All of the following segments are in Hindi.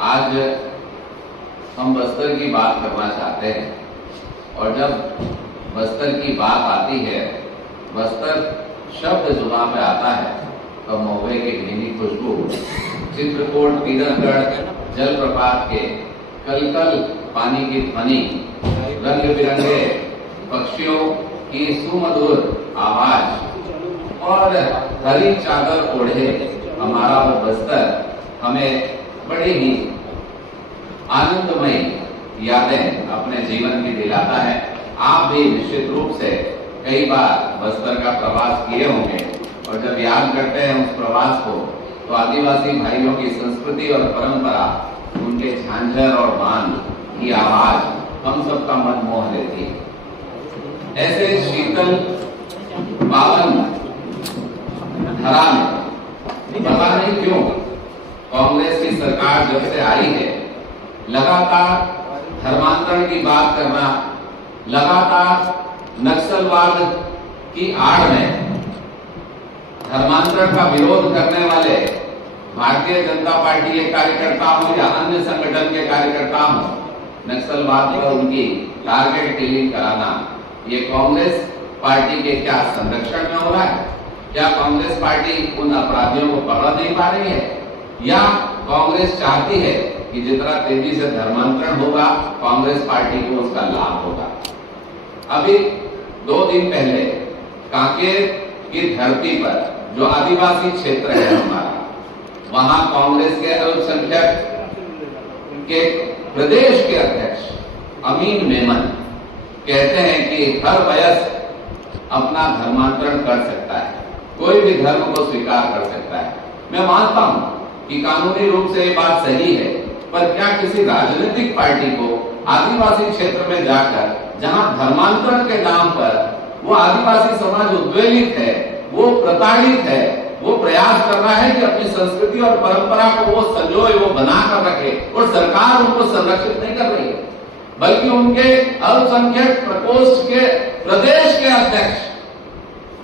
आज हम बस्तर की बात करना चाहते हैं और जब बस्तर की बात आती है, बस्तर शब्द जुबान पे आता है तो महुए की भीनी खुशबू, चित्रकूट तीरथगढ़ जलप्रपात के कलकल पानी की ध्वनि, रंग बिरंगे पक्षियों की सुमधुर आवाज और हरी चादर ओढ़े हमारा वो बस्तर हमें बड़ी ही आनंदमय यादें अपने जीवन की दिलाता है। आप भी निश्चित रूप से कई बार बस्तर का प्रवास किए होंगे और जब याद करते हैं उस प्रवास को तो आदिवासी भाइयों की संस्कृति और परंपरा, उनके झांझर और बांध की आवाज हम सबका मन मोह लेती है। ऐसे शीतल पावन धरा में पता नहीं क्यों कांग्रेस की सरकार जब से आई है, लगातार धर्मांतरण की बात करना, लगातार नक्सलवाद की आड़ में धर्मांतरण का विरोध करने वाले भारतीय जनता पार्टी के कार्यकर्ता हो या अन्य संगठन के कार्यकर्ता हो, नक्सलवाद पर उनकी टारगेट किलिंग कराना, ये कांग्रेस पार्टी के क्या संरक्षण में हो रहा है? क्या कांग्रेस पार्टी उन अपराधियों को पकड़ नहीं पा रही है, या कांग्रेस चाहती है कि जितना तेजी से धर्मांतरण होगा कांग्रेस पार्टी को उसका लाभ होगा? अभी 2 दिन पहले कांकेर की धरती पर जो आदिवासी क्षेत्र है हमारा, वहां कांग्रेस के अल्पसंख्यक के प्रदेश के अध्यक्ष अमीन मेमन कहते हैं कि हर वयस्क अपना धर्मांतरण कर सकता है, कोई भी धर्म को स्वीकार कर सकता है। मैं मानता हूं कि कानूनी रूप से ये बात सही है, पर क्या किसी राजनीतिक पार्टी को आदिवासी क्षेत्र में जाकर, जहां धर्मांतरण के नाम पर वो आदिवासी समाज उद्वेलित है, वो प्रताड़ित है, वो प्रयास कर रहा है कि अपनी संस्कृति और परंपरा को वो संजोए, वो बना कर रखे, और सरकार उनको संरक्षित नहीं कर रही है, बल्कि उनके अल्पसंख्यक प्रकोष्ठ के प्रदेश के अध्यक्ष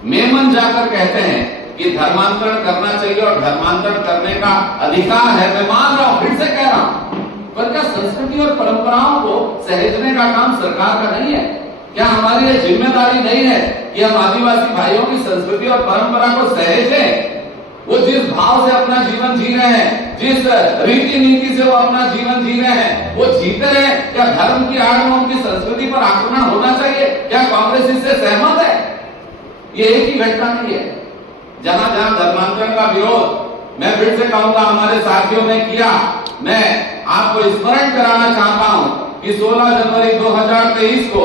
मेमन जाकर कहते हैं कि धर्मांतरण करना चाहिए और धर्मांतरण करने का अधिकार है। मैं मान रहा हूं, फिर से कह रहा हूं, पर क्या संस्कृति और परंपराओं को सहेजने का काम सरकार का नहीं है? क्या हमारी ये जिम्मेदारी नहीं है कि हम आदिवासी भाइयों की संस्कृति और परंपरा को सहेजें? वो जिस भाव से अपना जीवन जी रहे हैं, जिस रीति नीति से वो अपना जीवन जी रहे हैं, वो जीते रहे। क्या धर्म की आड़ में उनकी संस्कृति पर आक्रमण होना चाहिए? क्या कांग्रेस इससे सहमत है? ये एक ही घटना नहीं है। जहां जहां धर्मांतरण का विरोध, मैं फिर से कहूंगा, हमारे साथियों ने किया। मैं आपको स्मरण कराना चाहता हूं कि 16 जनवरी 2023 को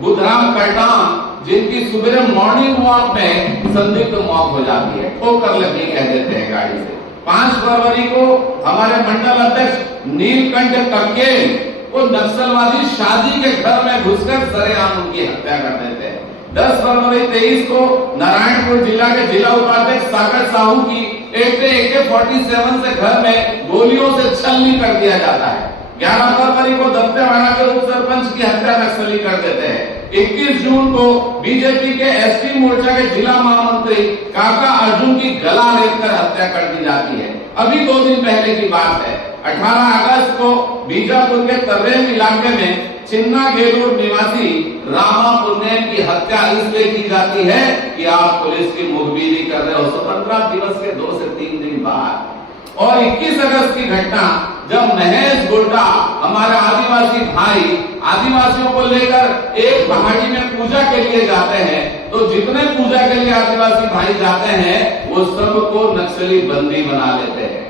बुधराम करटाम, जिनकी सुबह मॉर्निंग वॉक में संदिग्ध मौत हो जाती है, ठोकर लगी कह देते हैं गाड़ी से। 5 फरवरी को हमारे मंडल अध्यक्ष नीलकंठ कक्केल को नक्सलवादी शादी के घर में घुसकर सरेआम उनकी हत्या कर देते हैं। 10 फरवरी 23 को नारायणपुर जिला के जिला उपाध्यक्ष सागर साहू की AK-47 से घर में गोलियों से छलनी कर दिया जाता है। 11 फरवरी को दत्तेवाड़ा के उप सरपंच की हत्या नक्सली कर देते हैं। 21 जून को बीजेपी के एसटी मोर्चा के जिला महामंत्री काका अर्जुन की गला रेतकर हत्या कर दी जाती है। अभी 2 दिन पहले की बात है, 18 अगस्त को बीजापुर के तर्रेम इलाके में चिन्ना गेलूर निवासी रामा पुन्नेन की हत्या इसलिए की जाती है कि आप पुलिस की मुखबिरी कर रहे हो, स्वतंत्रता दिवस के 2 से 3 दिन बाद। और 21 अगस्त की घटना, जब महेश गुड्डा, हमारे आदिवासी भाई, आदिवासियों को लेकर एक पहाड़ी में पूजा के लिए जाते हैं, तो जितने पूजा के लिए आदिवासी भाई जाते हैं वो सबको नक्सली बंदी बना लेते हैं।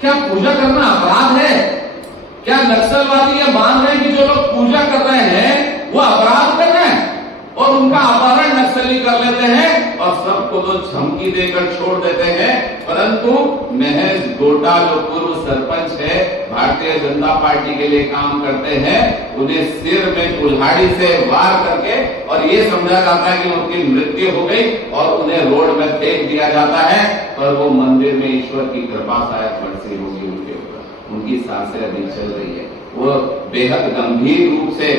क्या पूजा करना अपराध है? क्या नक्सलवादी ये मान रहे हैं कि जो लोग पूजा कर रहे हैं वो अपराध कर रहे हैं और उनका अपहरण नक्सली कर लेते हैं और सबको तो धमकी देकर छोड़ देते हैं? परंतु महेश गोड्डा जो पूर्व सरपंच है, भारतीय जनता पार्टी के लिए काम करते हैं, उन्हें सिर में कुल्हाड़ी से वार करके और ये समझा जाता है कि उनकी मृत्यु हो गई और उन्हें रोड में फेंक दिया जाता है। पर वो मंदिर में ईश्वर की कृपा शायद बरसी होगी उनके ऊपर, उनकी सांसें अभी चल रही है, वो बेहद गंभीर रूप से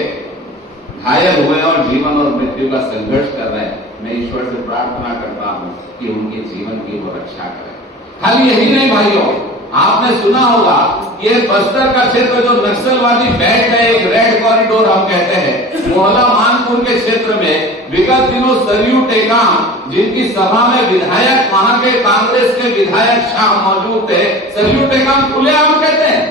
घायल हुए और जीवन और मृत्यु का संघर्ष कर रहे हैं। मैं ईश्वर से प्रार्थना करता हूं कि उनके जीवन की वो रक्षा करें। खाली यही नहीं भाइयों, आपने सुना होगा कि ये बस्तर का क्षेत्र जो नक्सलवादी बेल्ट है, एक रेड कॉरिडोर हम कहते हैं, मोहल्ला मानपुर के क्षेत्र में विगत दिनों सरयू टेकाम, जिनकी सभा में विधायक, वहां के कांग्रेस के विधायक शाह मौजूद थे, सरयू टेकाम खुलेआम कहते हैं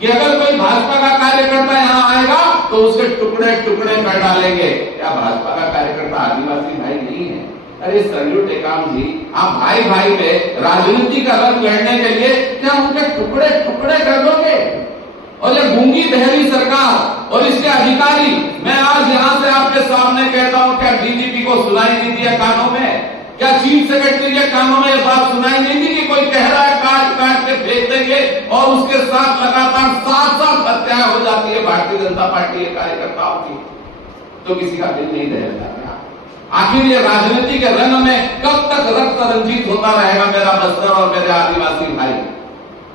कि अगर कोई भाजपा का कार्यकर्ता यहाँ आएगा तो उसके टुकड़े टुकड़े कर डालेंगे। क्या भाजपा का कार्यकर्ता आदिवासी भाई नहीं है? अरे सरयू टेकाम जी, आप भाई भाई में राजनीति का रंग लड़ने के लिए क्या उनके टुकड़े टुकड़े कर दोगे? और ये गूंगी बहरी सरकार और इसके अधिकारी, मैं आज यहां से आपके सामने कहता हूं, क्या डीजीपी को सुनाई नहीं दिया कानों में? क्या चीफ सेक्रेटरी के कानों में यह बात सुनाई नहीं दी कि कोई कह रहा है काट काट के फेंक देंगे और उसके साथ लगातार 7 हत्याएं हो जाती है भारतीय जनता पार्टी के कार्यकर्ताओं की, तो किसी का दिल नहीं दहलता? आखिर ये राजनीति के रंग में कब तक रक्त रंजित होता रहेगा मेरा बस्तर और मेरे आदिवासी भाई?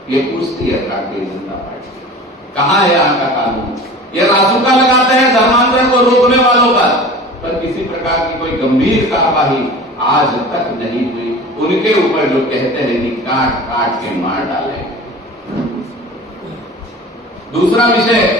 ये पूछती है भारतीय जनता पार्टी। कहां है यहाँ का कानून? ये रासुका लगाते हैं धर्मांतरण को रोकने वालों पर किसी प्रकार की कोई गंभीर कार्रवाई आज तक नहीं हुई उनके ऊपर, जो कहते हैं कि काट काट के मार डाले। दूसरा विषय